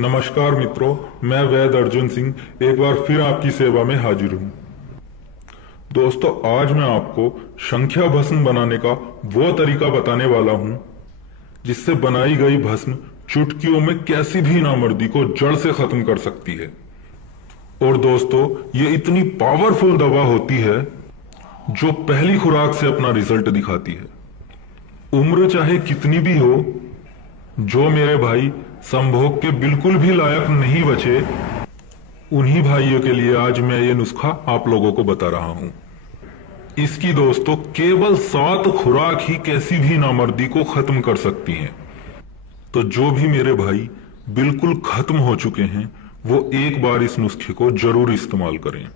नमस्कार मित्रों, मैं वैद अर्जुन सिंह एक बार फिर आपकी सेवा में हाजिर हूं। दोस्तों, आज मैं आपको संख्या भस्म बनाने का वो तरीका बताने वाला हूं जिससे बनाई गई भस्म चुटकियों में कैसी भी नामर्दी को जड़ से खत्म कर सकती है। और दोस्तों, ये इतनी पावरफुल दवा होती है जो पहली खुराक से अपना रिजल्ट दिखाती है। उम्र चाहे कितनी भी हो, जो मेरे भाई संभोग के बिल्कुल भी लायक नहीं बचे, उन्हीं भाइयों के लिए आज मैं ये नुस्खा आप लोगों को बता रहा हूं। इसकी दोस्तों केवल 7 खुराक ही कैसी भी नामर्दी को खत्म कर सकती हैं। तो जो भी मेरे भाई बिल्कुल खत्म हो चुके हैं वो एक बार इस नुस्खे को जरूर इस्तेमाल करें।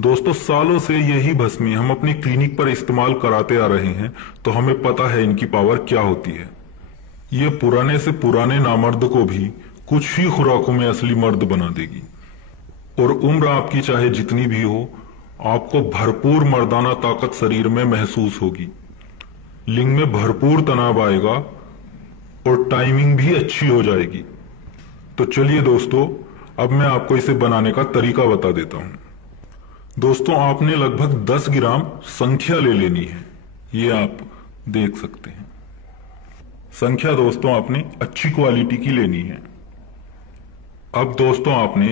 दोस्तों, सालों से यही भस्में हम अपनी क्लिनिक पर इस्तेमाल कराते आ रहे हैं, तो हमें पता है इनकी पावर क्या होती है। ये पुराने से पुराने नामर्द को भी कुछ ही खुराकों में असली मर्द बना देगी। और उम्र आपकी चाहे जितनी भी हो, आपको भरपूर मर्दाना ताकत शरीर में महसूस होगी, लिंग में भरपूर तनाव आएगा और टाइमिंग भी अच्छी हो जाएगी। तो चलिए दोस्तों, अब मैं आपको इसे बनाने का तरीका बता देता हूं। दोस्तों, आपने लगभग 10 ग्राम संख्या ले लेनी है। ये आप देख सकते हैं। संख्या दोस्तों आपने अच्छी क्वालिटी की लेनी है। अब दोस्तों आपने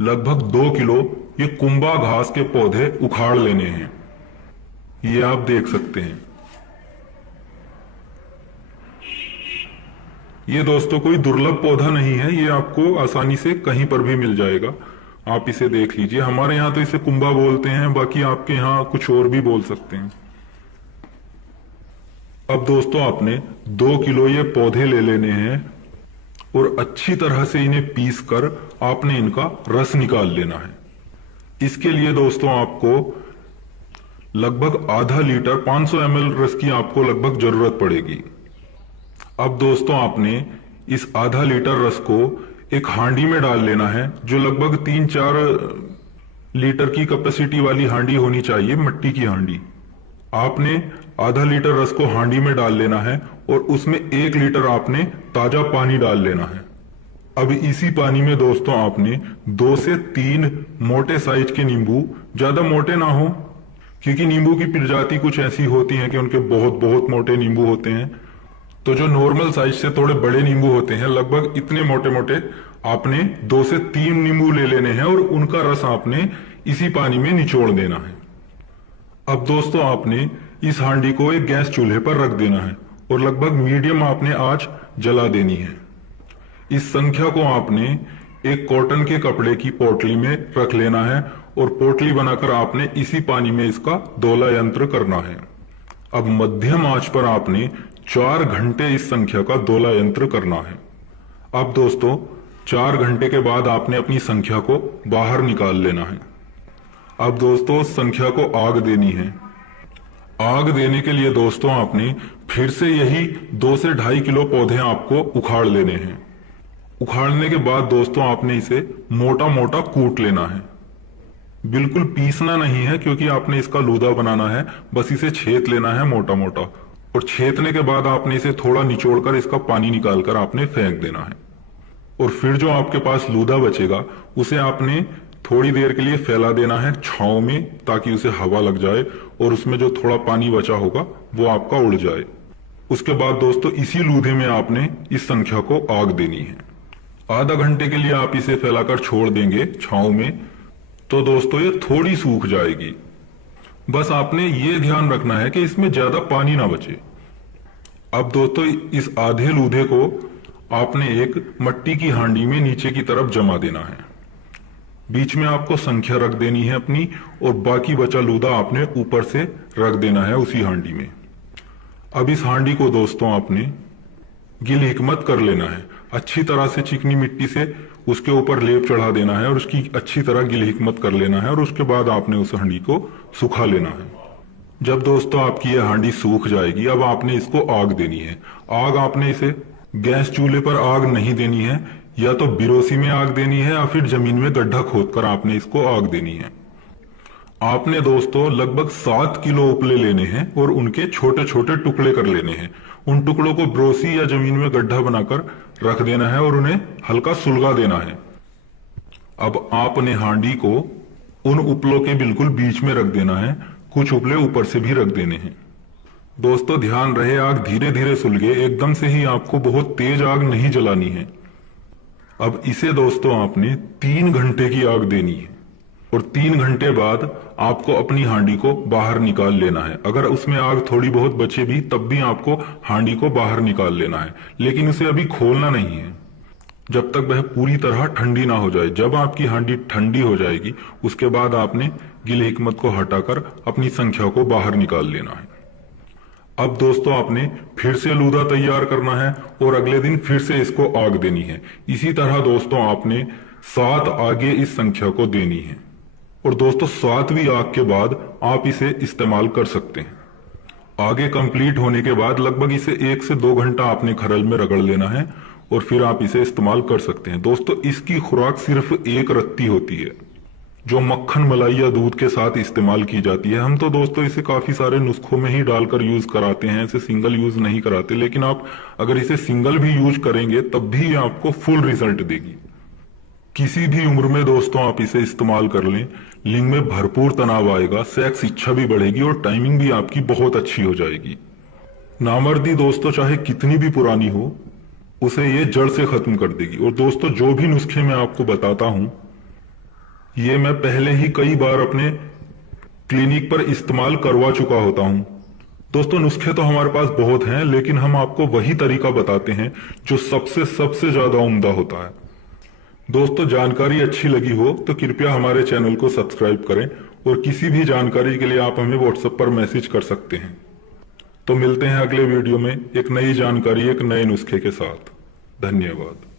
लगभग 2 किलो ये कुंभा घास के पौधे उखाड़ लेने हैं। ये आप देख सकते हैं। ये दोस्तों कोई दुर्लभ पौधा नहीं है, ये आपको आसानी से कहीं पर भी मिल जाएगा। आप इसे देख लीजिए। हमारे यहां तो इसे कुंभा बोलते हैं, बाकी आपके यहां कुछ और भी बोल सकते हैं। अब दोस्तों आपने 2 किलो ये पौधे ले लेने हैं और अच्छी तरह से इन्हें पीस कर आपने इनका रस निकाल लेना है। इसके लिए दोस्तों आपको लगभग आधा लीटर 500 ml रस की आपको लगभग जरूरत पड़ेगी। अब दोस्तों आपने इस आधा लीटर रस को एक हांडी में डाल लेना है, जो लगभग 3-4 लीटर की कैपेसिटी वाली हांडी होनी चाहिए, मिट्टी की हांडी। आपने आधा लीटर रस को हांडी में डाल लेना है और उसमें 1 लीटर आपने ताजा पानी डाल लेना है। अब इसी पानी में दोस्तों आपने 2 से 3 मोटे साइज के नींबू, ज्यादा मोटे ना हो, क्योंकि नींबू की प्रजाति कुछ ऐसी होती है कि उनके बहुत बहुत मोटे नींबू होते हैं। तो जो नॉर्मल साइज से थोड़े बड़े नींबू होते हैं, लगभग इतने मोटे मोटे, आपने 2 से 3 नींबू ले लेने हैं और उनका रस आपने इसी पानी में निचोड़ देना है। अब दोस्तों आपने इस हांडी को एक गैस चूल्हे पर रख देना है और लगभग मीडियम आपने आंच जला देनी है। इस संख्या को आपने एक कॉटन के कपड़े की पोटली में रख लेना है और पोटली बनाकर आपने इसी पानी में इसका दोला यंत्र करना है। अब मध्यम आंच पर आपने 4 घंटे इस संख्या का दोला यंत्र करना है। अब दोस्तों 4 घंटे के बाद आपने अपनी संख्या को बाहर निकाल लेना है। अब दोस्तों संख्या को आग देनी है। आग देने के लिए दोस्तों आपने फिर से यही 2 से 2.5 किलो पौधे आपको उखाड़ लेने हैं। उखाड़ने के बाद दोस्तों आपने इसे मोटा मोटा कूट लेना है। बिल्कुल पीसना नहीं है, क्योंकि आपने इसका लूदा बनाना है, बस इसे छेद लेना है मोटा मोटा। और छेदने के बाद आपने इसे थोड़ा निचोड़कर इसका पानी निकालकर आपने फेंक देना है। और फिर जो आपके पास लूदा बचेगा उसे आपने थोड़ी देर के लिए फैला देना है छांव में, ताकि उसे हवा लग जाए और उसमें जो थोड़ा पानी बचा होगा वो आपका उड़ जाए। उसके बाद दोस्तों इसी लूधे में आपने इस संख्या को आग देनी है। आधा घंटे के लिए आप इसे फैलाकर छोड़ देंगे छांव में, तो दोस्तों ये थोड़ी सूख जाएगी। बस आपने ये ध्यान रखना है कि इसमें ज्यादा पानी ना बचे। अब दोस्तों इस आधे लूधे को आपने एक मट्टी की हांडी में नीचे की तरफ जमा देना है। बीच में आपको संख्या रख देनी है अपनी, और बाकी बचा लूदा आपने ऊपर से रख देना है उसी हांडी में। अब इस हांडी को दोस्तों आपने गिल हिकमत कर लेना है। अच्छी तरह से चिकनी मिट्टी से उसके ऊपर लेप चढ़ा देना है और उसकी अच्छी तरह गिल हिकमत कर लेना है। और उसके बाद आपने उस हांडी को सुखा लेना है। जब दोस्तों आपकी यह हांडी सूख जाएगी, अब आपने इसको आग देनी है। आग आपने इसे गैस चूल्हे पर आग नहीं देनी है, या तो बिरोसी में आग देनी है या फिर जमीन में गड्ढा खोदकर आपने इसको आग देनी है। आपने दोस्तों लगभग 7 किलो उपले लेने हैं और उनके छोटे छोटे टुकड़े कर लेने हैं। उन टुकड़ों को बिरोसी या जमीन में गड्ढा बनाकर रख देना है और उन्हें हल्का सुलगा देना है। अब आपने हांडी को उन उपलों के बिल्कुल बीच में रख देना है, कुछ उपले ऊपर से भी रख देने हैं। दोस्तों ध्यान रहे आग धीरे धीरे सुलगे, एकदम से ही आपको बहुत तेज आग नहीं जलानी है। अब इसे दोस्तों आपने 3 घंटे की आग देनी है और 3 घंटे बाद आपको अपनी हांडी को बाहर निकाल लेना है। अगर उसमें आग थोड़ी बहुत बचे भी तब भी आपको हांडी को बाहर निकाल लेना है, लेकिन उसे अभी खोलना नहीं है जब तक वह पूरी तरह ठंडी ना हो जाए। जब आपकी हांडी ठंडी हो जाएगी उसके बाद आपने गिल हिकमत को हटाकर अपनी संख्या को बाहर निकाल लेना है। अब दोस्तों आपने फिर से लूदा तैयार करना है और अगले दिन फिर से इसको आग देनी है। इसी तरह दोस्तों आपने 7 आगे इस संख्या को देनी है और दोस्तों 7वीं आग के बाद आप इसे इस्तेमाल कर सकते हैं। आगे कंप्लीट होने के बाद लगभग इसे 1 से 2 घंटा आपने खरल में रगड़ लेना है और फिर आप इसे इस्तेमाल कर सकते हैं। दोस्तों इसकी खुराक सिर्फ 1 रत्ती होती है जो मक्खन मलाई या दूध के साथ इस्तेमाल की जाती है। हम तो दोस्तों इसे काफी सारे नुस्खों में ही डालकर यूज कराते हैं, इसे सिंगल यूज नहीं कराते, लेकिन आप अगर इसे सिंगल भी यूज करेंगे तब भी आपको फुल रिजल्ट देगी। किसी भी उम्र में दोस्तों आप इसे इस्तेमाल कर लें, लिंग में भरपूर तनाव आएगा, सेक्स इच्छा भी बढ़ेगी और टाइमिंग भी आपकी बहुत अच्छी हो जाएगी। नामर्दी दोस्तों चाहे कितनी भी पुरानी हो उसे ये जड़ से खत्म कर देगी। और दोस्तों जो भी नुस्खे मैं आपको बताता हूं ये मैं पहले ही कई बार अपने क्लिनिक पर इस्तेमाल करवा चुका होता हूं। दोस्तों नुस्खे तो हमारे पास बहुत हैं, लेकिन हम आपको वही तरीका बताते हैं जो सबसे ज्यादा उम्दा होता है। दोस्तों जानकारी अच्छी लगी हो तो कृपया हमारे चैनल को सब्सक्राइब करें और किसी भी जानकारी के लिए आप हमें व्हाट्सएप पर मैसेज कर सकते हैं। तो मिलते हैं अगले वीडियो में एक नई जानकारी, एक नए नुस्खे के साथ। धन्यवाद।